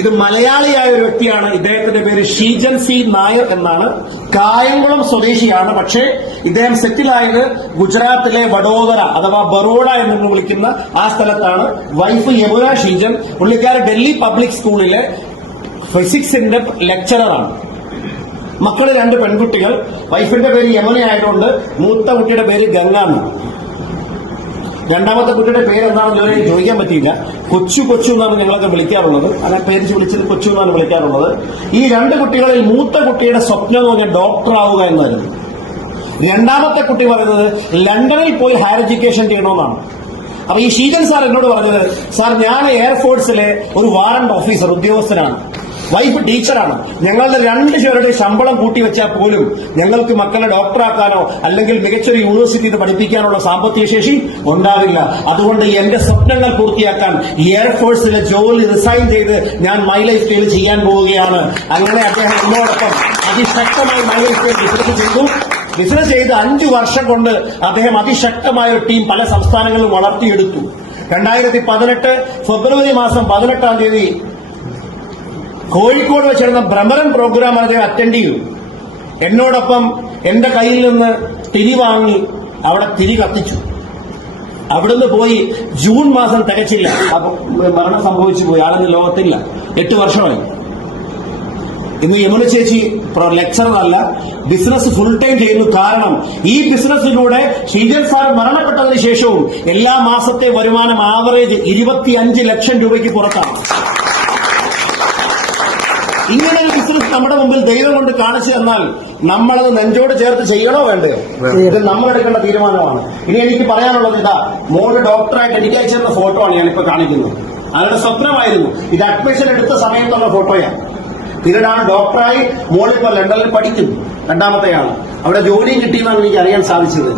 ഇത് മലയാളിയായ ഒരു വ്യക്തിയാണ്. ഇദ്ദേഹത്തിന്റെ പേര് ഷീജൻ സി നായർ എന്നാണ്. കായംകുളം സ്വദേശിയാണ്. പക്ഷേ ഇദ്ദേഹം സെറ്റിലായത് ഗുജറാത്തിലെ വഡോദര അഥവാ ബറോഡ എന്ന് വിളിക്കുന്ന ആ സ്ഥലത്താണ്. വൈഫ് യമുന ഷീജൻ, പുള്ളിക്കാരൻ ഡൽഹി പബ്ലിക് സ്കൂളിലെ ഫിസിക്സിന്റെ ലെക്ചററാണ്. മക്കള് 2 പെൺകുട്ടികൾ. വൈഫിന്റെ പേര് യമുന ആയതുകൊണ്ട് മൂത്ത കുട്ടിയുടെ പേര് ഗംഗ എന്നാണ്. രണ്ടാമത്തെ കുട്ടിയുടെ പേര് എന്താണെന്ന് ചോദിക്കാൻ പറ്റിയില്ല. കൊച്ചു എന്നാണ് ഞങ്ങളൊക്കെ വിളിക്കാറുള്ളത്. അങ്ങനെ പേര് വിളിച്ചത് കൊച്ചു എന്നാണ് വിളിക്കാറുള്ളത്. ഈ 2 കുട്ടികളിൽ മൂത്ത കുട്ടിയുടെ സ്വപ്നം എന്ന് പറഞ്ഞാൽ ഡോക്ടർ ആവുക എന്നായിരുന്നു. രണ്ടാമത്തെ കുട്ടി പറയുന്നത് ലണ്ടനിൽ പോയി ഹയർ എഡ്യൂക്കേഷൻ ചെയ്യണമെന്നാണ്. അപ്പൊ ഈ ഷീജൻ സാർ എന്നോട് പറഞ്ഞത്, സാർ ഞാൻ എയർഫോഴ്സിലെ ഒരു വാറന്റ് ഓഫീസർ ഉദ്യോഗസ്ഥനാണ്, വൈഫ് ടീച്ചറാണ്. ഞങ്ങളുടെ 2 പേരുടെ ശമ്പളം കൂട്ടിവെച്ചാൽ പോലും ഞങ്ങൾക്ക് മക്കളെ ഡോക്ടറാക്കാനോ അല്ലെങ്കിൽ മികച്ചൊരു യൂണിവേഴ്സിറ്റിയിൽ പഠിപ്പിക്കാനുള്ള സാമ്പത്തിക ശേഷി ഉണ്ടാവില്ല. അതുകൊണ്ട് എന്റെ സ്വപ്നങ്ങൾ പൂർത്തിയാക്കാൻ എയർഫോഴ്സിലെ ജോലി റിസൈൻ ചെയ്ത് ഞാൻ മൈ ലൈഫ് സ്റ്റൈൽ ചെയ്യാൻ പോവുകയാണ്. അങ്ങനെ അദ്ദേഹം എന്നോടൊപ്പം അതിശക്തമായി മൈ ലൈഫ് സ്റ്റൈൽ ബിസിനസ് ചെയ്ത് 5 വർഷം കൊണ്ട് അദ്ദേഹം അതിശക്തമായ ഒരു ടീം പല സംസ്ഥാനങ്ങളിലും വളർത്തിയെടുത്തു. 2018 ഫെബ്രുവരി മാസം 18-ാം തീയതി കോഴിക്കോട് വെച്ചിരുന്ന ഭ്രമരം പ്രോഗ്രാം അദ്ദേഹം അറ്റൻഡ് ചെയ്തു. എന്നോടൊപ്പം എന്റെ കയ്യിൽ നിന്ന് തിരി വാങ്ങി അവിടെ തിരി കത്തിച്ചു. അവിടുന്ന് പോയി ജൂൺ മാസം തികച്ചില്ല, മരണം സംഭവിച്ചു പോയി. ആളിന്ന് ലോകത്തില്ല. 8 വർഷമായി. ഇന്ന് യമുന ചേച്ചി ലെക്ചറല്ല, ബിസിനസ് ഫുൾ ടൈം ചെയ്യുന്നു. കാരണം ഈ ബിസിനസ്സിലൂടെ ഷീജൻ സാർ മരണപ്പെട്ടതിന് ശേഷവും എല്ലാ മാസത്തെ വരുമാനം ആവറേജ് 25 ലക്ഷം രൂപയ്ക്ക് പുറത്താണ്. ഇങ്ങനെ ഒരു ബിസിനസ് നമ്മുടെ മുമ്പിൽ ദൈവം കൊണ്ട് കാണിച്ചു തന്നാൽ നമ്മളത് നെഞ്ചോട് ചേർത്ത് ചെയ്യണോ വേണ്ടയോ? ഇത് നമ്മളെടുക്കേണ്ട തീരുമാനമാണ്. ഇനി എനിക്ക് പറയാനുള്ളത് ഇതാ, മോള് ഡോക്ടറായിട്ട് എനിക്ക് അയച്ചിരുന്ന ഫോട്ടോ ആണ് ഞാനിപ്പോ കാണിക്കുന്നത്. അവരുടെ സ്വപ്നമായിരുന്നു. ഇത് അഡ്മിഷൻ എടുത്ത സമയത്തുള്ള ഫോട്ടോയാണ്. പിന്നീടാണ് ഡോക്ടറായി മോളിപ്പോ ലണ്ടനിൽ പഠിക്കുന്നു. രണ്ടാമത്തെയാണ്. അവിടെ ജോലിയും കിട്ടിയെന്നാണ് എനിക്ക് അറിയാൻ സാധിച്ചത്.